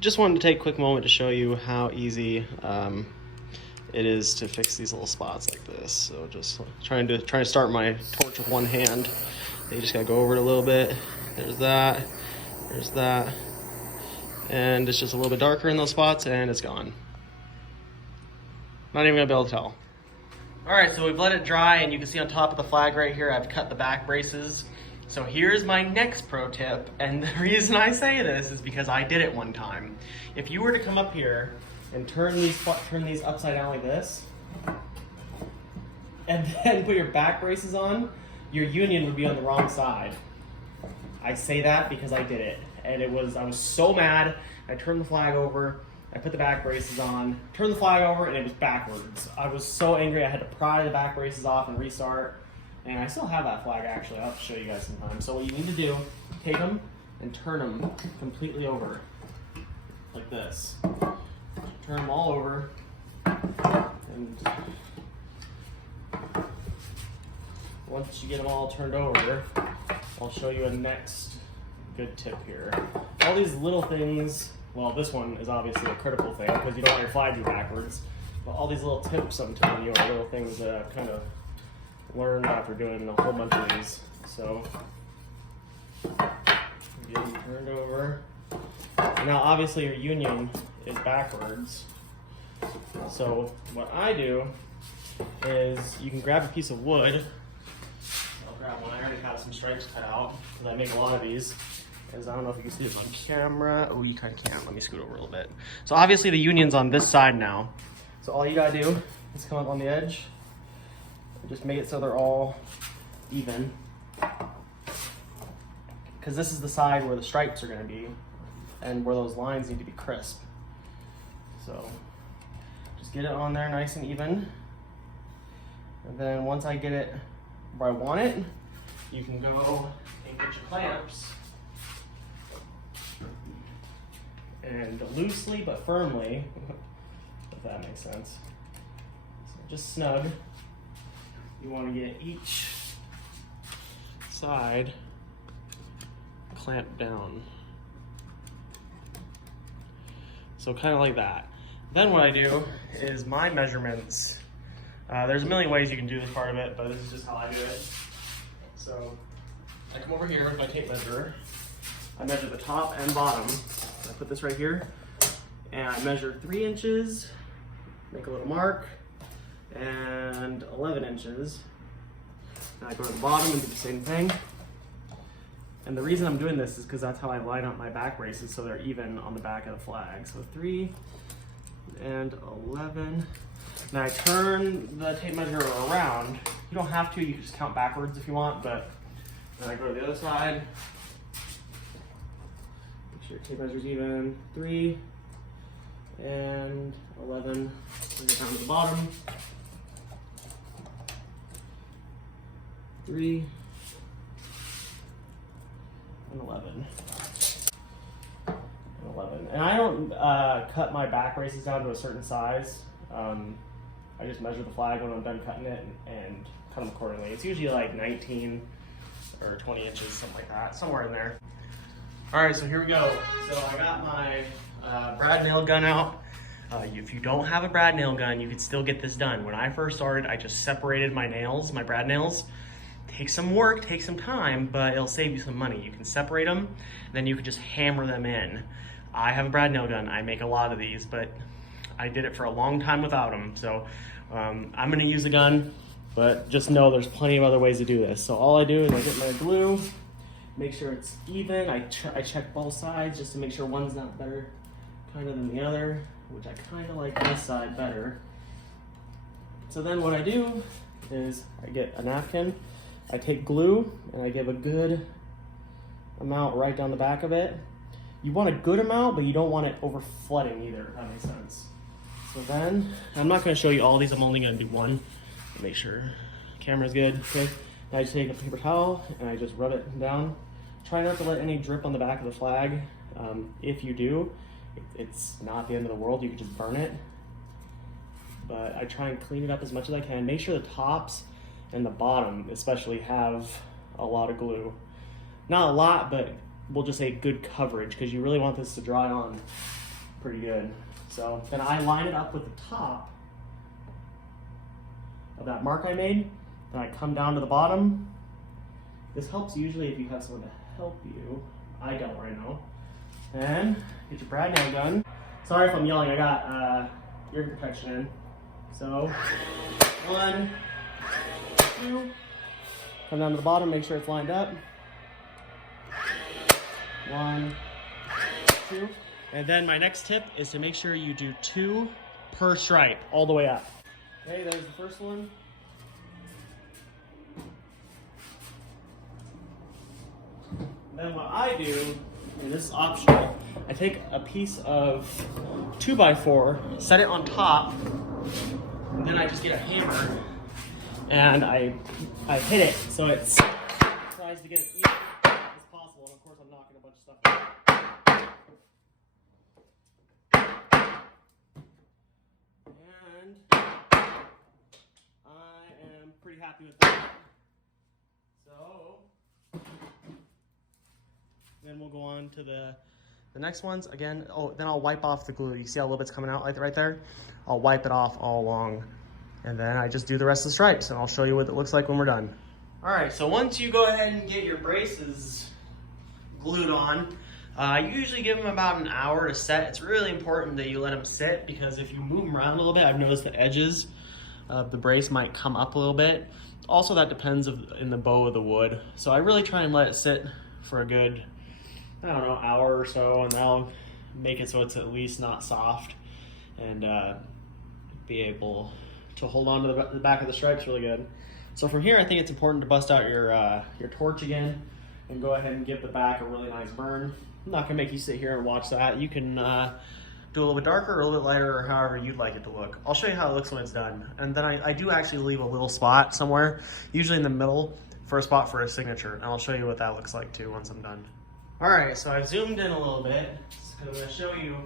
just wanted to take a quick moment to show you how easy it is to fix these little spots like this. So just trying to start my torch with one hand. You just gotta go over it a little bit. There's that, and it's just a little bit darker in those spots, and it's gone. Not even gonna be able to tell. All right, so we've let it dry, and you can see on top of the flag right here, I've cut the back braces. So here's my next pro tip, and the reason I say this is because I did it one time. If you were to come up here and turn these upside down like this, and then put your back braces on, your union would be on the wrong side. I say that because I did it, and I was so mad. I turned the flag over, I put the back braces on, turned the flag over, and it was backwards. I was so angry I had to pry the back braces off and restart. And I still have that flag actually. I'll have to show you guys sometime. So what you need to do, take them and turn them completely over, like this. Turn them all over, and once you get them all turned over, I'll show you a next good tip here. All these little things, well, this one is obviously a critical thing because you don't want your flag to be backwards, but all these little tips I'm telling you are little things that I've kind of learned after doing a whole bunch of these. So get them turned over. Now obviously your union is backwards. So what I do is you can grab a piece of wood. I'll grab one. I already have some stripes cut out because I make a lot of these. As I don't know if you can see this on camera. Oh, you kind of can't. Let me scoot over a little bit. So obviously the union's on this side now. So all you gotta do is come up on the edge. Just make it so they're all even. Because this is the side where the stripes are going to be and where those lines need to be crisp. So just get it on there nice and even. And then once I get it where I want it, you can go and get your clamps and loosely but firmly, if that makes sense. So just snug. You want to get each side clamped down. So kind of like that. Then what I do is my measurements. There's a million ways you can do this part of it, but this is just how I do it. So I come over here with my tape measure. I measure the top and bottom. I put this right here, and I measure 3 inches, make a little mark, and 11 inches. Now I go to the bottom and do the same thing. And the reason I'm doing this is because that's how I line up my back braces so they're even on the back of the flag. So 3 and 11. Now I turn the tape measure around. You don't have to, you can just count backwards if you want, but then I go to the other side. Make sure your tape measure's even. 3 and 11. Bring it down to the bottom. 3 and 11. And 11. And I don't cut my back braces down to a certain size. I just measure the flag when I'm done cutting it and cut them accordingly. It's usually like 19 or 20 inches, something like that, somewhere in there. All right, so here we go. So I got my brad nail gun out. If you don't have a brad nail gun, you could still get this done. When I first started, I just separated my nails, my brad nails. Takes some work, takes some time, but it'll save you some money. You can separate them, then you can just hammer them in. I have a brad nail gun. I make a lot of these, but I did it for a long time without them. So I'm gonna use a gun, but just know there's plenty of other ways to do this. So all I do is I get my glue, make sure it's even. I check both sides just to make sure one's not better kind of than the other, which I kind of like this side better. So then what I do is I get a napkin, I take glue, and I give a good amount right down the back of it. You want a good amount, but you don't want it over flooding either, if that makes sense. So then, I'm not gonna show you all these, I'm only gonna do one to make sure the camera's good, okay? Now I just take a paper towel and I just rub it down. Try not to let any drip on the back of the flag. If you do, it's not the end of the world, you can just burn it. But I try and clean it up as much as I can. Make sure the tops and the bottom especially have a lot of glue. Not a lot, but we'll just say good coverage, because you really want this to dry on pretty good. So then I line it up with the top of that mark I made. Then I come down to the bottom. This helps usually if you have someone to help you. I don't right now. And get your brad nail gun. Sorry if I'm yelling, I got ear protection in. So 1, 2, come down to the bottom, make sure it's lined up. 1, 2. And then my next tip is to make sure you do 2 per stripe all the way up. Okay, there's the first one. Then what I do, and this is optional, I take a piece of 2x4, set it on top, and then I just get a hammer and I hit it so it tries to get as even as possible. And of course I'm knocking a bunch of stuff out. And I am pretty happy with that. So then we'll go on to the next ones. Again, then I'll wipe off the glue. You see how a little bit's coming out like right there? I'll wipe it off all along. And then I just do the rest of the stripes, and I'll show you what it looks like when we're done. All right, so once you go ahead and get your braces glued on, you usually give them about an hour to set. It's really important that you let them sit, because if you move them around a little bit, I've noticed the edges of the brace might come up a little bit. Also, that depends in the bow of the wood. So I really try and let it sit for a good, I don't know, hour or so, and that'll make it so it's at least not soft, and be able to hold on to the back of the stripes really good. So from here, I think it's important to bust out your torch again and go ahead and give the back a really nice burn. I'm not gonna make you sit here and watch that. You can do a little bit darker or a little bit lighter, or however you'd like it to look. I'll show you how it looks when it's done. And then I do actually leave a little spot somewhere, usually in the middle, for a spot for a signature. And I'll show you what that looks like too once I'm done. All right, so I've zoomed in a little bit, because I'm gonna show you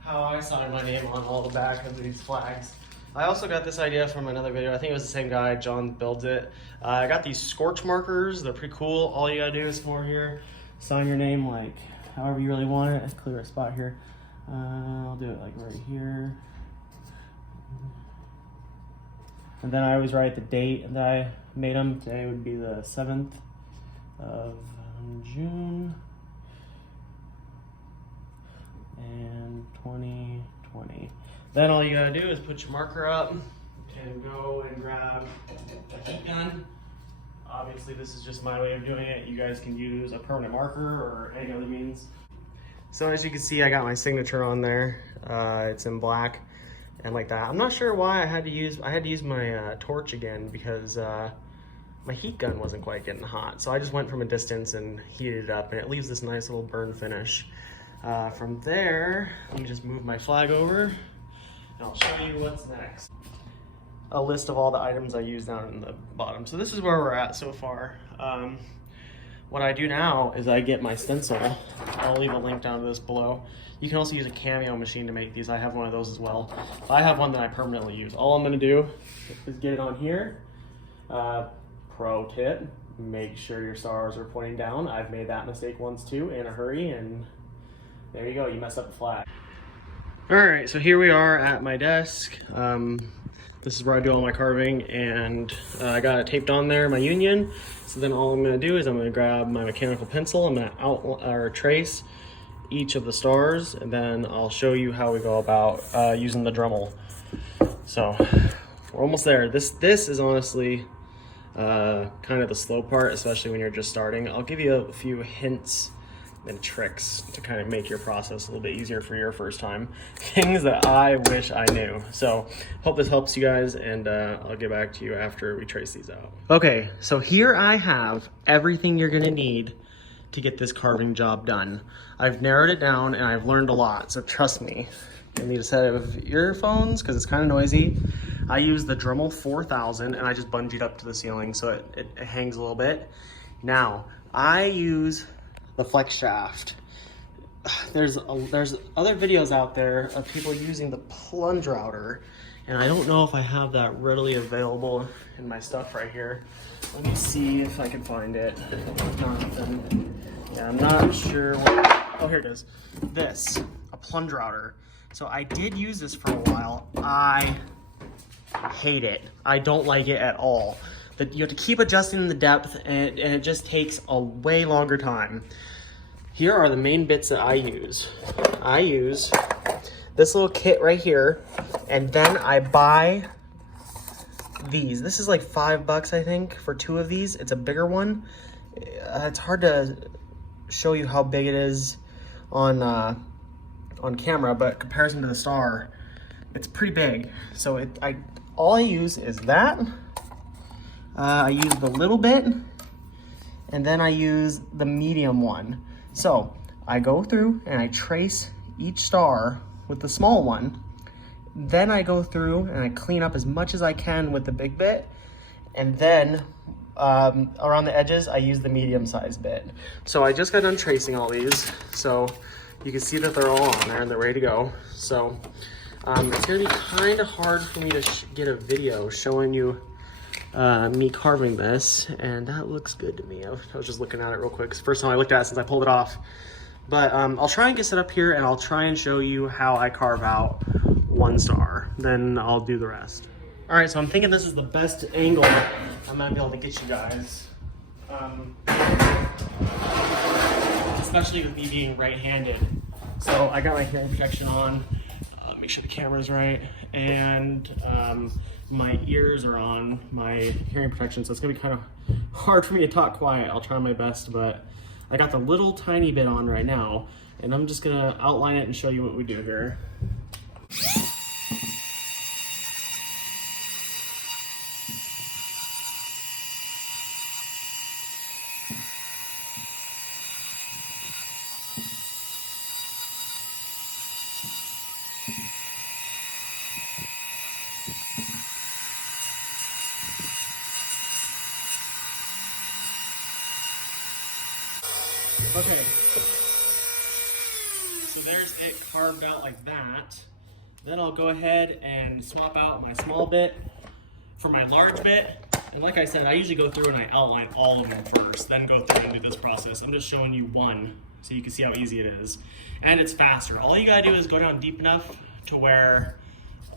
how I sign my name on all the back of these flags. I also got this idea from another video. I think it was the same guy, John builds it. I got these scorch markers. They're pretty cool. All you gotta do is come over here, sign your name like however you really want it. Let's clear a spot here. I'll do it like right here. And then I always write the date that I made them. Today would be the 7th of June and 2020. Then all you gotta do is put your marker up and go and grab a heat gun. Obviously this is just my way of doing it. You guys can use a permanent marker or any other means. So as you can see, I got my signature on there. It's in black and like that. I'm not sure why I had to use my torch again, because my heat gun wasn't quite getting hot. So I just went from a distance and heated it up, and it leaves this nice little burn finish. From there, let me just move my flag over, and I'll show you what's next. A list of all the items I use down in the bottom. So this is where we're at so far. What I do now is I get my stencil. I'll leave a link down to this below. You can also use a Cameo machine to make these. I have one of those as well. I have one that I permanently use. All I'm gonna do is get it on here. Pro tip, make sure your stars are pointing down. I've made that mistake once too, in a hurry, and there you go, you messed up the flag. All right, so here we are at my desk. This is where I do all my carving, and I got it taped on there, my union. So then all I'm gonna do is I'm gonna grab my mechanical pencil, I'm gonna trace each of the stars, and then I'll show you how we go about using the Dremel. So we're almost there. This is honestly kind of the slow part, especially when you're just starting. I'll give you a few hints and tricks to kind of make your process a little bit easier for your first time. Things that I wish I knew. So hope this helps you guys, and I'll get back to you after we trace these out. Okay, so here I have everything you're gonna need to get this carving job done. I've narrowed it down and I've learned a lot, so trust me. You'll need a set of earphones because it's kind of noisy. I use the Dremel 4000 and I just bungeed up to the ceiling so it hangs a little bit. Now, I use the flex shaft. There's other videos out there of people using the plunge router, and I don't know if I have that readily available in my stuff right here. Let me see if I can find it. Jonathan. Yeah, I'm not sure what, oh, here it is. This, a plunge router. So I did use this for a while. I hate it. I don't like it at all. You have to keep adjusting the depth, and it just takes a way longer time. Here are the main bits that I use. I use this little kit right here, and then I buy these. This is like $5, I think, for 2 of these. It's a bigger one. It's hard to show you how big it is on camera, but comparison to the Star, it's pretty big. So all I use is that. I use the little bit, and then I use the medium one. So I go through and I trace each star with the small one. Then I go through and I clean up as much as I can with the big bit. And then around the edges, I use the medium-sized bit. So I just got done tracing all these. So you can see that they're all on there and they're ready to go. So it's gonna be kind of hard for me to get a video showing you me carving this, and that looks good to me. I was just looking at it real quick. It's the first time I looked at it since I pulled it off. But I'll try and get set up here, and I'll try and show you how I carve out 1 star. Then I'll do the rest. All right, so I'm thinking this is the best angle I'm gonna be able to get you guys. Especially with me being right-handed. So I got my hearing protection on, make sure the camera's right, and my ears are on my hearing protection, so it's gonna be kind of hard for me to talk quiet. I'll try my best, but I got the little tiny bit on right now, and I'm just gonna outline it and show you what we do here. Okay, so there's it carved out like that. Then I'll go ahead and swap out my small bit for my large bit. And like I said, I usually go through and I outline all of them first, then go through and do this process. I'm just showing you one so you can see how easy it is. And it's faster. All you gotta do is go down deep enough to where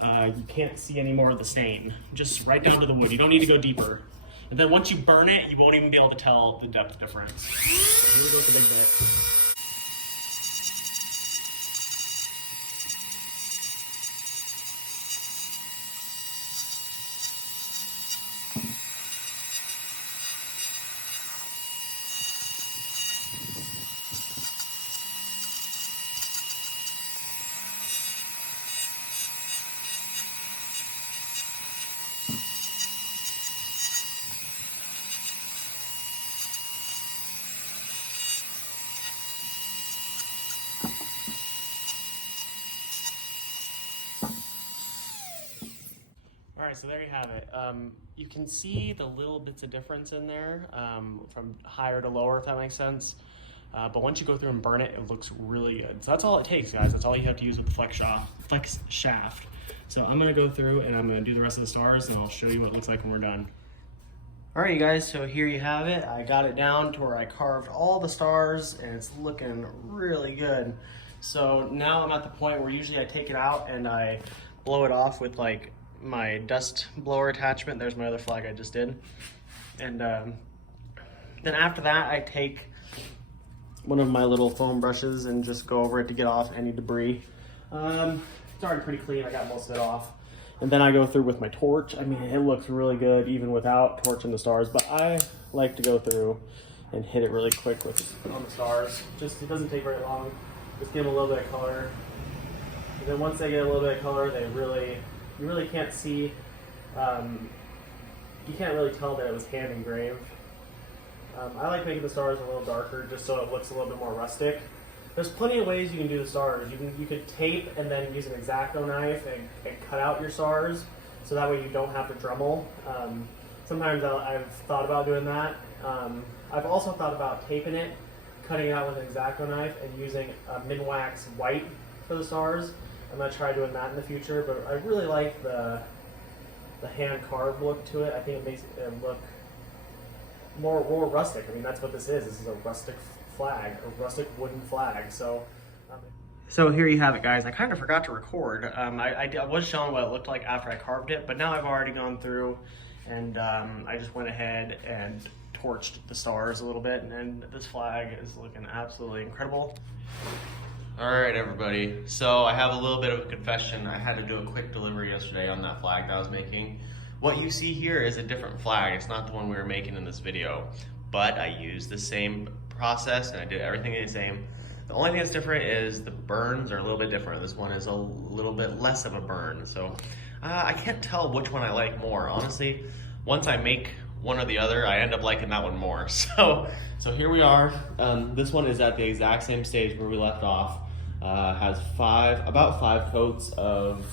you can't see any more of the stain. Just right down to the wood. You don't need to go deeper. And then once you burn it, you won't even be able to tell the depth difference. So here we go with the big bit. All right, so there you have it. You can see the little bits of difference in there from higher to lower, if that makes sense. But once you go through and burn it, it looks really good. So that's all it takes, guys. That's all you have to use with the flex shaft. So I'm gonna go through and I'm gonna do the rest of the stars, and I'll show you what it looks like when we're done. All right, you guys, so here you have it. I got it down to where I carved all the stars, and it's looking really good. So now I'm at the point where usually I take it out and I blow it off with like my dust blower attachment. There's my other flag I just did. And then after that, I take one of my little foam brushes and just go over it to get off any debris. It's already pretty clean. I got most of it off. And then I go through with my torch. I mean, it looks really good even without torching the stars, but I like to go through and hit it really quick on the stars. Just, it doesn't take very long. Just give them a little bit of color. And then once they get a little bit of color, you really can't see, you can't really tell that it was hand engraved. I like making the stars a little darker just so it looks a little bit more rustic. There's plenty of ways you can do the stars. You could tape and then use an X-Acto knife and cut out your stars, so that way you don't have to Dremel. Sometimes I've thought about doing that. I've also thought about taping it, cutting it out with an X-Acto knife, and using a Minwax white for the stars. I'm gonna try doing that in the future, but I really like the hand carved look to it. I think it makes it look more rustic. I mean, that's what this is. This is a rustic flag, a rustic wooden flag. So So here you have it, guys. I kind of forgot to record. I was showing what it looked like after I carved it, but now I've already gone through and I just went ahead and torched the stars a little bit, and this flag is looking absolutely incredible. All right, everybody. So I have a little bit of a confession. I had to do a quick delivery yesterday on that flag that I was making. What you see here is a different flag. It's not the one we were making in this video, but I used the same process and I did everything the same. The only thing that's different is the burns are a little bit different. This one is a little bit less of a burn. So I can't tell which one I like more. Honestly, once I make one or the other, I end up liking that one more. So here we are. This one is at the exact same stage where we left off. Has about five coats of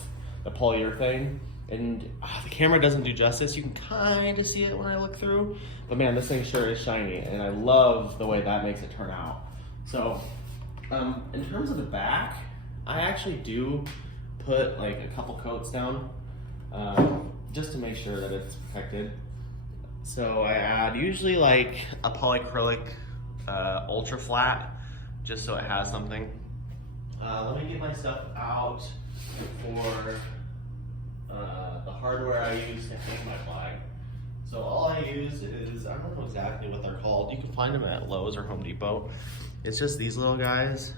the polyurethane, and the camera doesn't do justice. You can kind of see it when I look through, but man, this thing sure is shiny, and I love the way that makes it turn out. So in terms of the back, I actually do put like a couple coats down just to make sure that it's protected. So I add usually like a polyacrylic ultra flat, just so it has something. Let me get my stuff out for the hardware I use to hang my flag. So all I use is, I don't know exactly what they're called. You can find them at Lowe's or Home Depot. It's just these little guys.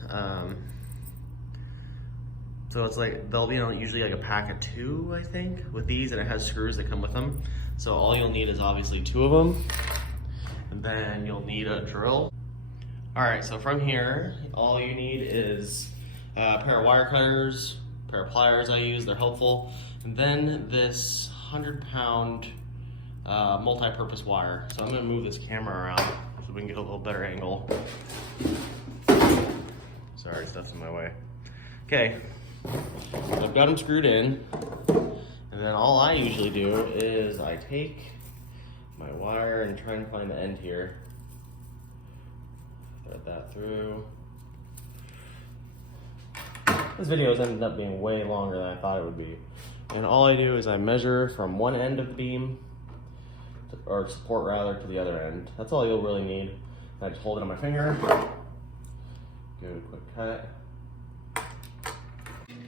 So it's like, they'll be usually like a pack of 2, I think, with these, and it has screws that come with them. So all you'll need is obviously 2 of them, and then you'll need a drill. All right, so from here, all you need is a pair of wire cutters, a pair of pliers I use, they're helpful, and then this 100-pound multi-purpose wire. So I'm gonna move this camera around so we can get a little better angle. Sorry, stuff's in my way. Okay, so I've got them screwed in, and then all I usually do is I take my wire and try and find the end here. Thread that through. This video has ended up being way longer than I thought it would be. And all I do is I measure from one end of the beam, or support rather, to the other end. That's all you'll really need. I just hold it on my finger, give it a quick cut.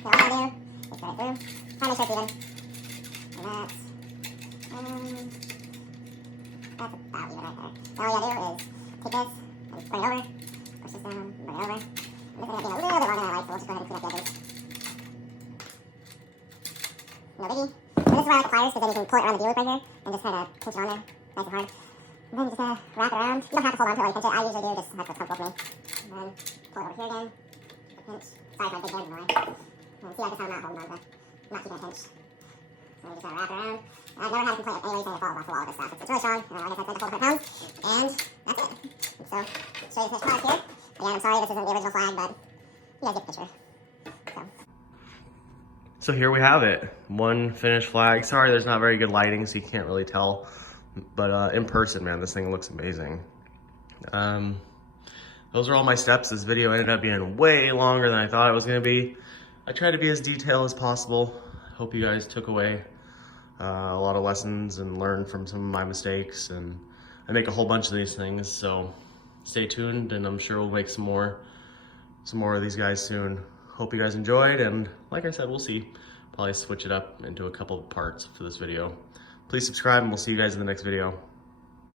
So all I do is thread it through, try to make sure it's even. And that's about even right there. Now all you gotta do is take this and bring it over, push this down, bring it over. This is being a little bit longer than I like, so we'll just go ahead and clean up the edges. No biggie. And this is why I like the pliers, because then you can pull it around the D-loop right here and just kind of pinch it on there, nice and hard. And then you just kind of wrap it around. You don't have to hold on to it while you pinch it. I usually do, just that's what's comfortable for me. And then pull it over here again, pinch. Sorry for my big hand in the way. And see, I just have not holding on to it. I'm not keeping a pinch. So we just kind of wrap it around. I've never had a complaint of anybody saying it falls off the wall of this stuff. It's really strong. Like I said, it's like a couple hundred pounds. And that's it. So, show you the finished product here. Again, I'm sorry this isn't the original flag, but you guys get the picture. So here we have it, one finished flag. Sorry there's not very good lighting, so you can't really tell, but in person, man, this thing looks amazing. Those are all my steps. This video ended up being way longer than I thought it was gonna be. I tried to be as detailed as possible. Hope you guys took away a lot of lessons and learned from some of my mistakes, and I make a whole bunch of these things, so stay tuned, and I'm sure we'll make some more of these guys soon. Hope you guys enjoyed, and like I said, we'll see. Probably switch it up into a couple of parts for this video. Please subscribe, and we'll see you guys in the next video.